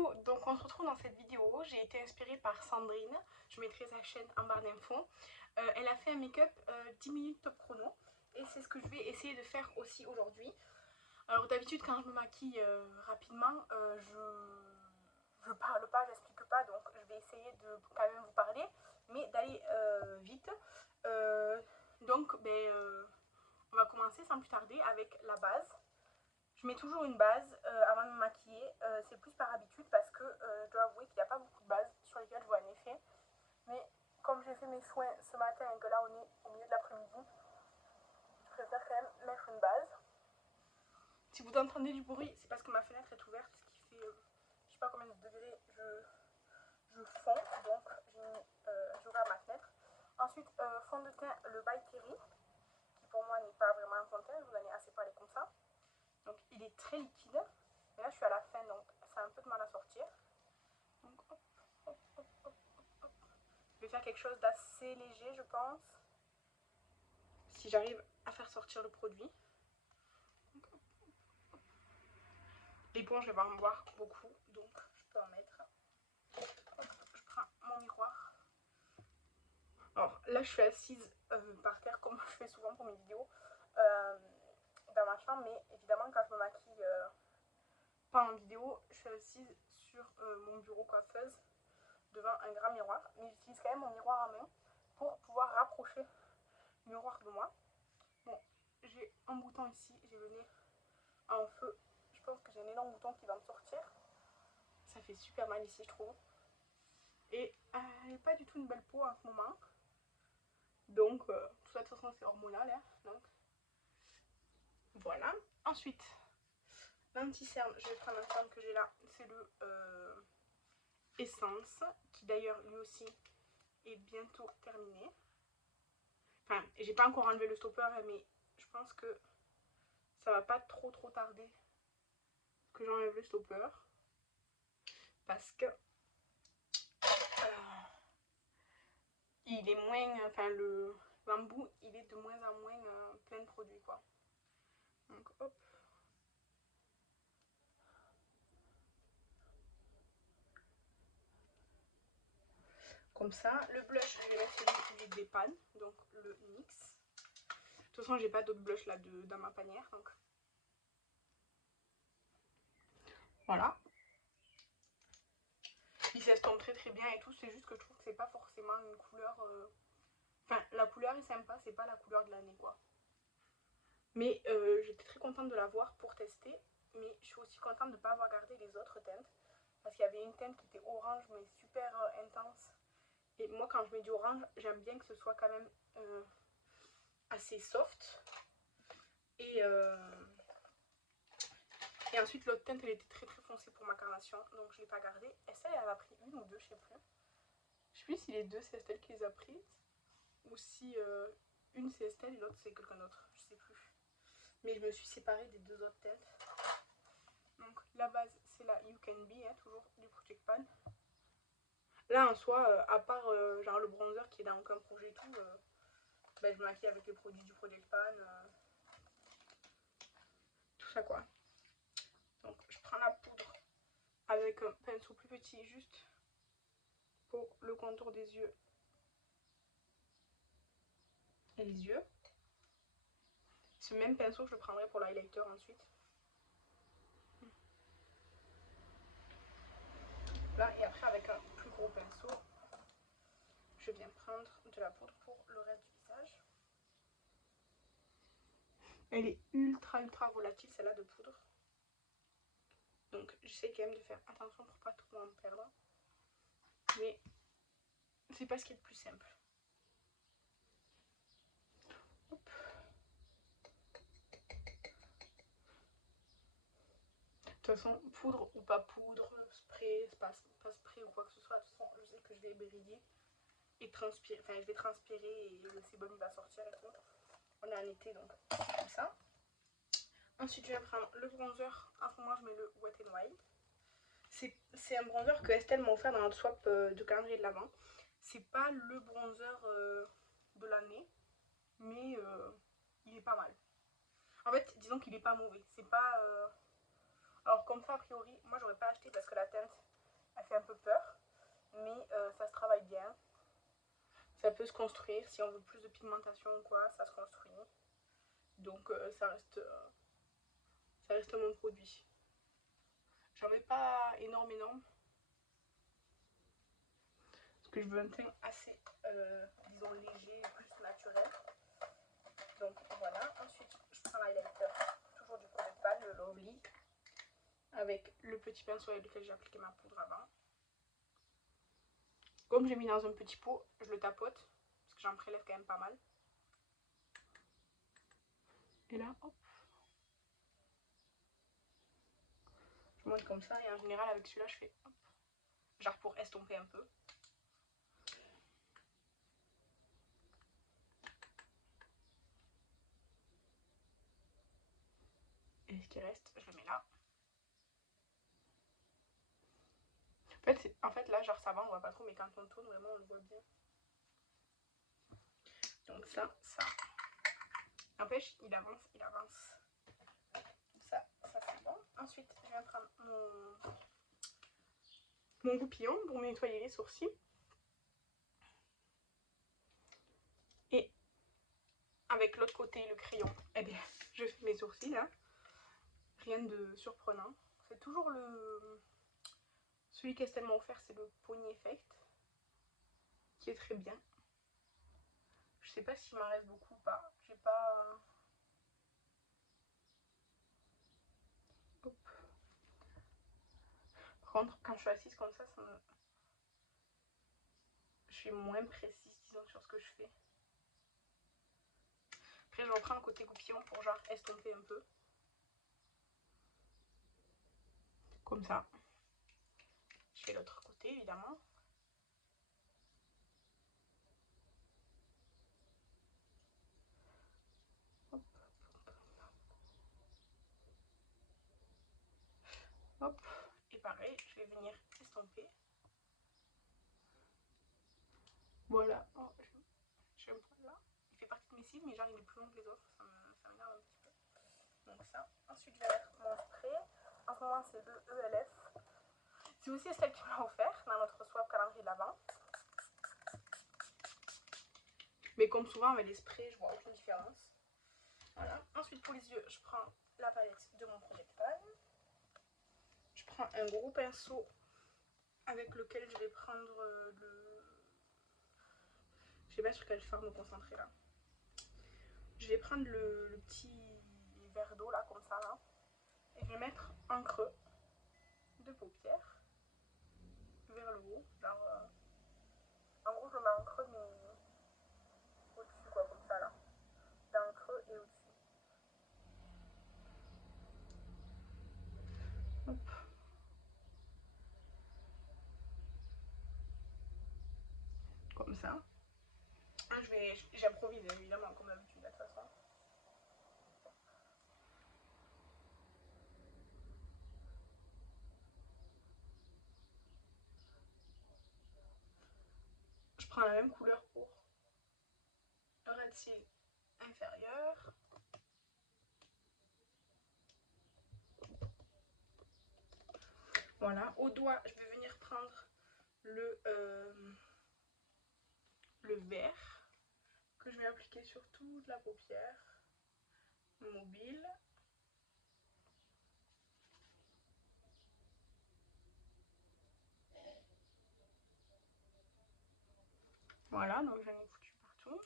Coucou, donc on se retrouve dans cette vidéo. J'ai été inspirée par Sandrine, je mettrai sa chaîne en barre d'infos. Elle a fait un make-up 10 minutes top chrono et c'est ce que je vais essayer de faire aussi aujourd'hui. Alors d'habitude quand je me maquille rapidement, je parle pas, j'explique pas, donc je vais essayer de quand même vous parler, mais d'aller vite. On va commencer sans plus tarder avec la base. Je mets toujours une base avant de me maquiller, c'est plus par habitude parce que je dois avouer qu'il n'y a pas beaucoup de bases sur lesquelles je vois un effet. Mais comme j'ai fait mes soins ce matin et que là on est au milieu de l'après-midi, je préfère quand même mettre une base. Si vous entendez du bruit, c'est parce que ma fenêtre est ouverte, ce qui fait, je sais pas combien de degrés je fonds, donc j'ai ouvert ma fenêtre. Ensuite, fond de teint, le By Terry, qui pour moi n'est pas vraiment un fond de teint, je vous en ai assez parlé comme ça. Donc il est très liquide. Et là je suis à la fin, donc ça a un peu de mal à sortir. Donc hop, hop, hop, hop, hop. Je vais faire quelque chose d'assez léger, je pense. Si j'arrive à faire sortir le produit. L'éponge, elle va en boire beaucoup, donc je peux en mettre. Hop, je prends mon miroir. Alors là je suis assise par terre comme je fais souvent pour mes vidéos. Dans ma chambre, mais évidemment quand je me maquille pas en vidéo, je suis assise sur mon bureau coiffeuse devant un grand miroir, mais j'utilise quand même mon miroir à main pour pouvoir rapprocher le miroir de moi. Bon, j'ai un bouton ici, j'ai le nez en feu, je pense que j'ai un énorme bouton qui va me sortir. Ça fait super mal ici je trouve. Et elle n'est pas du tout une belle peau en ce moment. Donc, tout ça de toute façon c'est hormonal, hein, donc voilà. Ensuite, l'anti-cerne, je vais prendre un cerne que j'ai là, c'est le Essence, qui d'ailleurs lui aussi est bientôt terminé. Enfin, j'ai pas encore enlevé le stopper, mais je pense que ça va pas trop tarder que j'enlève le stopper. Parce que il est moins, enfin l'embout il est de moins en moins plein de produits quoi. Donc hop. Comme ça, le blush, je vais mettre celui des pannes, donc le NYX. De toute façon, j'ai pas d'autres blush là dans ma panière, donc voilà. Il s'estompe très bien et tout, c'est juste que je trouve que c'est pas forcément une couleur. Enfin, la couleur est sympa, c'est pas la couleur de l'année quoi. Mais j'étais très contente de l'avoir pour tester, mais je suis aussi contente de ne pas avoir gardé les autres teintes. Parce qu'il y avait une teinte qui était orange mais super intense. Et moi quand je mets du orange, j'aime bien que ce soit quand même assez soft. Et ensuite l'autre teinte elle était très foncée pour ma carnation, donc je ne l'ai pas gardée. Et ça elle en a pris une ou deux, je sais plus. Je sais plus si les deux c'est Estelle qui les a prises. Ou si une c'est Estelle et l'autre c'est quelqu'un d'autre, je sais plus. Mais je me suis séparée des deux autres teintes. Donc la base c'est la You Can Be, hein, toujours du Project Pan. Là en soi, à part genre le bronzer qui est dans aucun projet et tout, ben, je me maquille avec les produits du Project Pan. Tout ça quoi. Donc je prends la poudre avec un pinceau plus petit juste pour le contour des yeux et les yeux. Ce même pinceau je le prendrai pour l'highlighter ensuite. Là et après avec un plus gros pinceau, je viens prendre de la poudre pour le reste du visage. Elle est ultra volatile celle-là de poudre. Donc j'essaie quand même de faire attention pour pas trop en perdre. Mais c'est pas ce qui est le plus simple. Hop. De toute façon, poudre ou pas poudre, spray, pas spray ou quoi que ce soit, de toute façon je sais que je vais briller et transpirer. Enfin je vais transpirer et le sébum va sortir et tout. On est en été donc c'est comme ça. Ensuite je vais prendre le bronzer. En ce moment je mets le Wet n Wild. C'est un bronzer que Estelle m'a offert dans notre swap de calendrier de l'Avent. C'est pas le bronzer de l'année, mais il est pas mal. En fait, disons qu'il est pas mauvais. C'est pas. Alors, comme ça, a priori, moi j'aurais pas acheté parce que la teinte un peu peur, mais ça se travaille bien. Ça peut se construire, si on veut plus de pigmentation ou quoi, ça se construit. Donc ça reste mon produit. J'en mets pas énorme, parce que je veux un teint assez, disons, léger, plus naturel. Donc voilà, ensuite je prends l'highlighter, toujours du produit de Pan, le Lovely, avec le petit pinceau avec lequel j'ai appliqué ma poudre avant. Comme j'ai mis dans un petit pot, je le tapote, parce que j'en prélève quand même pas mal. Et là, hop. Je monte comme ça, et en général avec celui-là, je fais hop. Genre pour estomper un peu. Et ce qui reste, je le mets là. En fait là, genre ça va, on voit pas trop, mais quand on tourne, vraiment, on le voit bien. Donc ça. N'empêche, il avance. Ça c'est bon. Ensuite, je viens prendre mon goupillon pour me nettoyer les sourcils. Et avec l'autre côté, le crayon, eh bien, je fais mes sourcils là. Rien de surprenant. C'est toujours celui qu'Estelle m'a offert, c'est le Pony Effect, qui est très bien. Je sais pas s'il m'en reste beaucoup ou pas. J'ai pas... Hop. Par contre, quand je suis assise comme ça me... je suis moins précise, disons, sur ce que je fais. Après, je reprends le côté goupillon pour genre estomper un peu. Comme ça. Je fais l'autre côté, évidemment. Hop. Hop. Et pareil, je vais venir estomper. Voilà. Oh, j'ai un poil là. Il fait partie de mes cils, mais genre il est plus long que les autres. Ça m'énerve un petit peu. Donc ça. Ensuite, je vais mettre mon spray. En ce moment, c'est le ELF. C'est aussi celle qui m'a offert dans notre swap calendrier de l'Avent. Mais comme souvent avec les sprays, je vois aucune différence. Voilà. Ensuite, pour les yeux, je prends la palette de mon Project Pan. Je prends un gros pinceau avec lequel je vais prendre le... Je sais pas sur quel fard me concentrer là. Je vais prendre le petit verre d'eau là, comme ça là. Et je vais mettre un creux de paupière vers le haut. Genre, en gros, je le mets en creux, mais au-dessus quoi, comme ça là. Dans le creux et au-dessus. Hop. Comme ça. J'improvise évidemment, comme d'habitude, de toute façon. Je prends la même couleur pour le ras de cils inférieur. Voilà, au doigt, je vais venir prendre le vert que je vais appliquer sur toute la paupière mobile. Voilà, donc j'en ai foutu partout.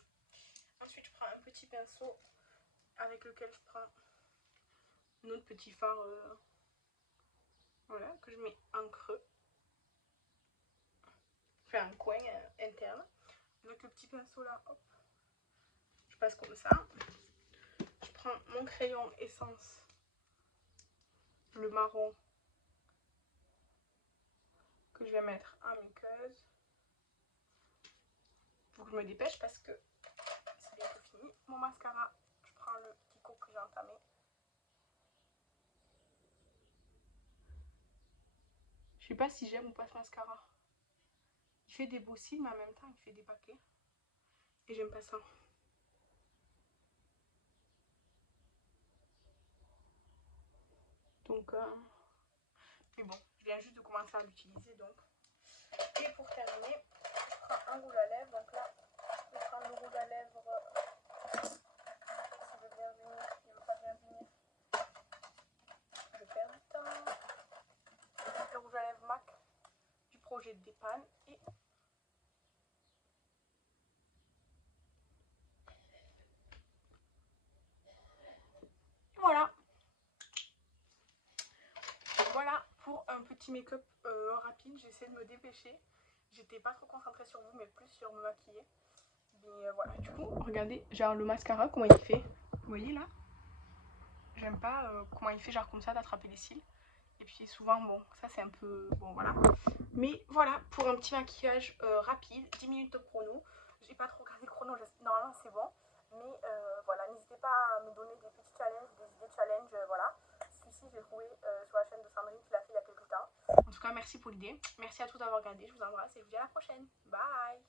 Ensuite, je prends un petit pinceau avec lequel je prends un autre petit fard, voilà, que je mets en creux. Je fais un coin interne. Avec le petit pinceau là, hop, je passe comme ça. Je prends mon crayon essence, le marron, que je vais mettre en muqueuse. Faut que je me dépêche parce que c'est bientôt fini. Mon mascara, je prends le Kiko que j'ai entamé. Je sais pas si j'aime ou pas ce mascara. Il fait des beaux cils, mais en même temps, il fait des paquets. Et j'aime pas ça. Donc, mais bon, je viens juste de commencer à l'utiliser, donc Et pour terminer, je prends un rouge à lèvres. Donc là, je vais prendre le rouge à lèvres. S'il veut bien venir, il ne veut pas bien venir. Je perds du temps. Le rouge à lèvres MAC du projet Dépan. Et voilà. Voilà pour un petit make-up rapide. J'essaie de me dépêcher. J'étais pas trop concentrée sur vous, mais plus sur me maquiller. Mais voilà, du coup, regardez, genre le mascara, comment il fait. Vous voyez là? J'aime pas comment il fait, genre comme ça, d'attraper les cils. Et puis souvent, bon, ça c'est un peu... Bon, voilà. Mais voilà, pour un petit maquillage rapide, 10 minutes de chrono. J'ai pas trop regardé le chrono, normalement c'est bon. Mais voilà, n'hésitez pas à me donner des petits challenges, des idées de challenge, voilà. Celui-ci, j'ai trouvé sur la chaîne de Sandrine qui l'a fait il y a quelques temps. En tout cas, merci pour l'idée. Merci à tous d'avoir regardé, je vous embrasse et je vous dis à la prochaine. Bye!